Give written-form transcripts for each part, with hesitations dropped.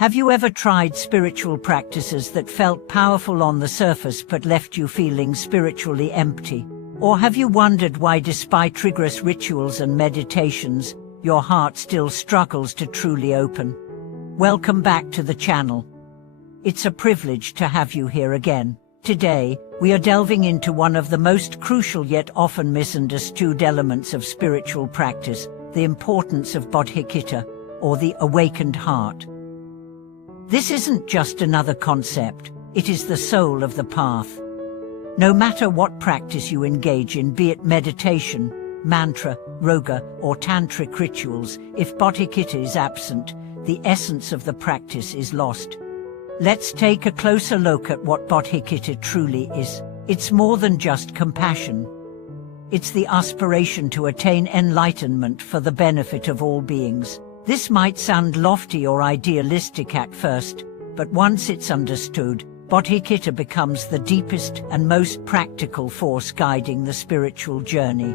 Have you ever tried spiritual practices that felt powerful on the surface but left you feeling spiritually empty? Or have you wondered why, despite rigorous rituals and meditations, your heart still struggles to truly open? Welcome back to the channel. It's a privilege to have you here again. Today, we are delving into one of the most crucial yet often misunderstood elements of spiritual practice, the importance of Bodhicitta, or the awakened heart. This isn't just another concept, it is the soul of the path. No matter what practice you engage in, be it meditation, mantra, yoga, or tantric rituals, if Bodhicitta is absent, the essence of the practice is lost. Let's take a closer look at what Bodhicitta truly is. It's more than just compassion. It's the aspiration to attain enlightenment for the benefit of all beings. This might sound lofty or idealistic at first, but once it's understood, Bodhicitta becomes the deepest and most practical force guiding the spiritual journey.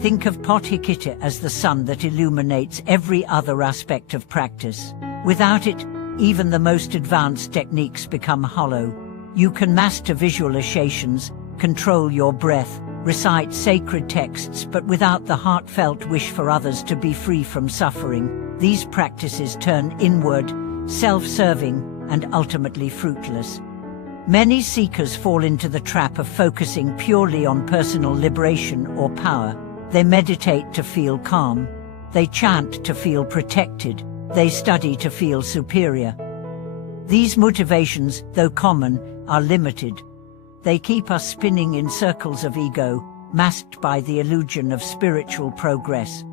Think of Bodhicitta as the sun that illuminates every other aspect of practice. Without it, even the most advanced techniques become hollow. You can master visualizations, control your breath, recite sacred texts, but without the heartfelt wish for others to be free from suffering, these practices turn inward, self-serving, and ultimately fruitless. Many seekers fall into the trap of focusing purely on personal liberation or power. They meditate to feel calm. They chant to feel protected. They study to feel superior. These motivations, though common, are limited. They keep us spinning in circles of ego, masked by the illusion of spiritual progress.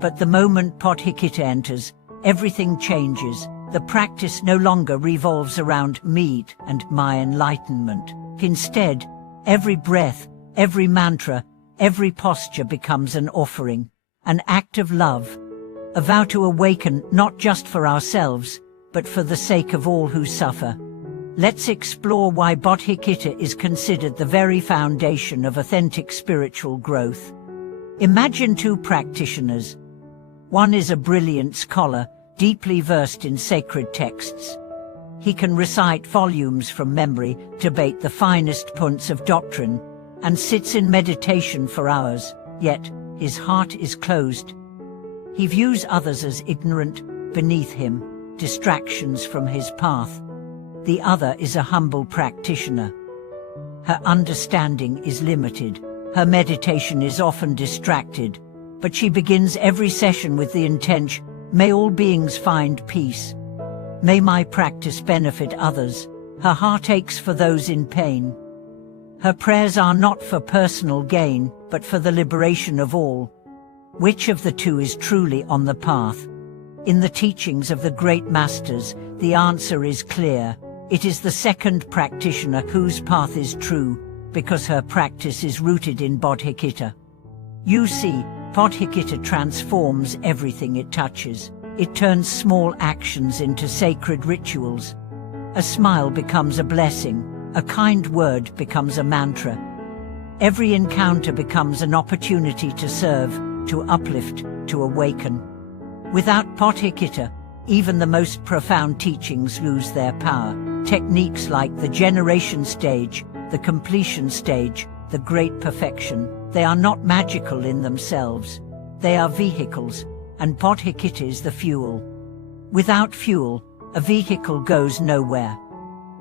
But the moment Bodhicitta enters, everything changes. The practice no longer revolves around me and my enlightenment. Instead, every breath, every mantra, every posture becomes an offering, an act of love, a vow to awaken not just for ourselves, but for the sake of all who suffer. Let's explore why Bodhicitta is considered the very foundation of authentic spiritual growth. Imagine two practitioners. One is a brilliant scholar, deeply versed in sacred texts. He can recite volumes from memory, debate the finest points of doctrine, and sits in meditation for hours, yet his heart is closed. He views others as ignorant, beneath him, distractions from his path. The other is a humble practitioner. Her understanding is limited. Her meditation is often distracted, but she begins every session with the intention, may all beings find peace. May my practice benefit others. Her heart aches for those in pain. Her prayers are not for personal gain, but for the liberation of all. Which of the two is truly on the path? In the teachings of the great masters, the answer is clear. It is the second practitioner whose path is true, because her practice is rooted in Bodhicitta. You see, Bodhicitta transforms everything it touches. It turns small actions into sacred rituals. A smile becomes a blessing. A kind word becomes a mantra. Every encounter becomes an opportunity to serve, to uplift, to awaken. Without Bodhicitta, even the most profound teachings lose their power. Techniques like the generation stage, the completion stage, the great perfection, they are not magical in themselves. They are vehicles, and Bodhicitta is the fuel. Without fuel, a vehicle goes nowhere.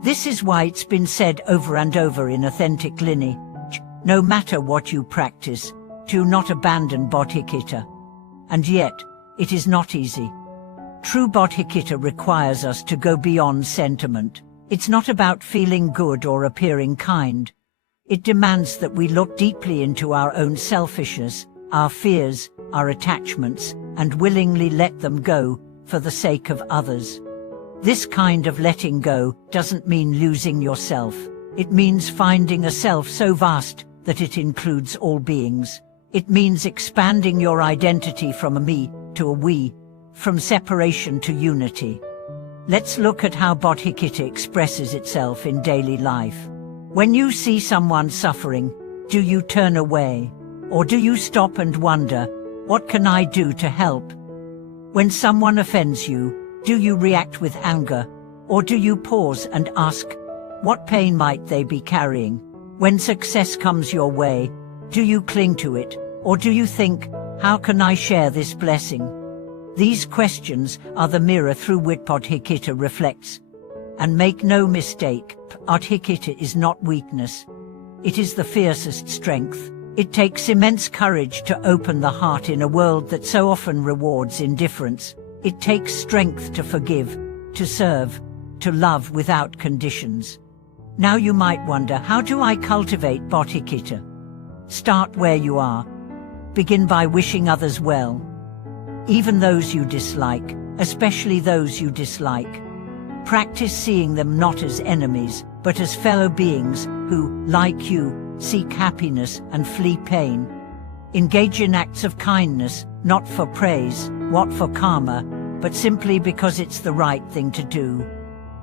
This is why it's been said over and over in authentic lineage, no matter what you practice, do not abandon Bodhicitta. And yet, it is not easy. True Bodhicitta requires us to go beyond sentiment. It's not about feeling good or appearing kind. It demands that we look deeply into our own selfishness, our fears, our attachments, and willingly let them go, for the sake of others. This kind of letting go doesn't mean losing yourself. It means finding a self so vast that it includes all beings. It means expanding your identity from a me to a we, from separation to unity. Let's look at how Bodhicitta expresses itself in daily life. When you see someone suffering, do you turn away? Or do you stop and wonder, what can I do to help? When someone offends you, Do you react with anger, or do you pause and ask, what pain might they be carrying? When success comes your way, do you cling to it, or do you think, how can I share this blessing? These questions are the mirror through which Bodhicitta reflects. And make no mistake, Bodhicitta is not weakness. It is the fiercest strength. It takes immense courage to open the heart in a world that so often rewards indifference. It takes strength to forgive, to serve, to love without conditions. Now you might wonder, how do I cultivate Bodhicitta? Start where you are. Begin by wishing others well. Even those you dislike, especially those you dislike. Practice seeing them not as enemies, but as fellow beings who, like you, seek happiness and flee pain. Engage in acts of kindness, not for praise, not for karma, but simply because it's the right thing to do.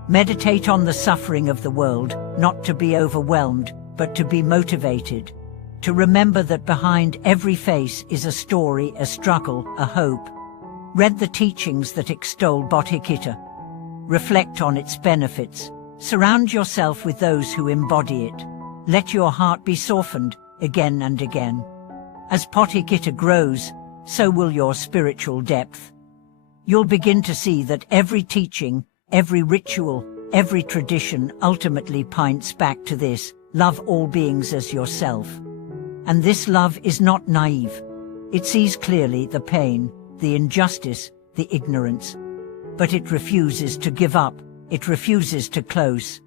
Meditate on the suffering of the world, not to be overwhelmed, but to be motivated. To remember that behind every face is a story, a struggle, a hope. Read the teachings that extol Bodhicitta. Reflect on its benefits. Surround yourself with those who embody it. Let your heart be softened again and again. As Bodhicitta grows, so will your spiritual depth. You'll begin to see that every teaching, every ritual, every tradition ultimately points back to this: love all beings as yourself. And this love is not naive. It sees clearly the pain, the injustice, the ignorance. But it refuses to give up, it refuses to close.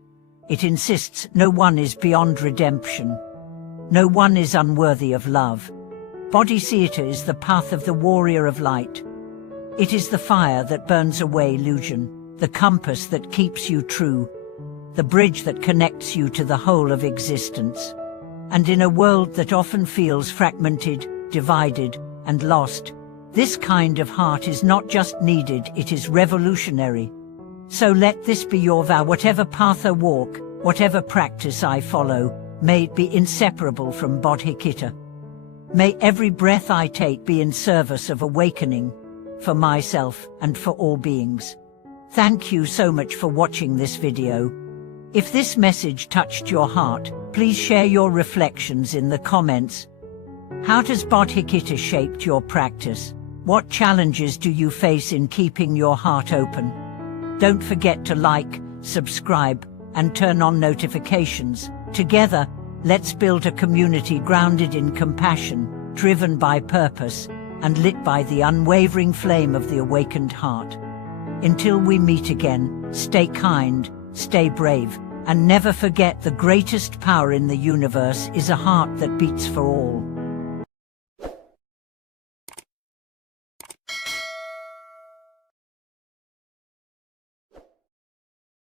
It insists no one is beyond redemption. No one is unworthy of love. Bodhicitta is the path of the warrior of light. It is the fire that burns away illusion, the compass that keeps you true, the bridge that connects you to the whole of existence. And in a world that often feels fragmented, divided, and lost, this kind of heart is not just needed, it is revolutionary. So let this be your vow: whatever path I walk, whatever practice I follow, may it be inseparable from Bodhicitta. May every breath I take be in service of awakening, for myself and for all beings. Thank you so much for watching this video. If this message touched your heart, please share your reflections in the comments. How does Bodhicitta shape your practice? What challenges do you face in keeping your heart open? Don't forget to like, subscribe, and turn on notifications. Together, let's build a community grounded in compassion, driven by purpose, and lit by the unwavering flame of the awakened heart. Until we meet again, stay kind, stay brave, and never forget the greatest power in the universe is a heart that beats for all.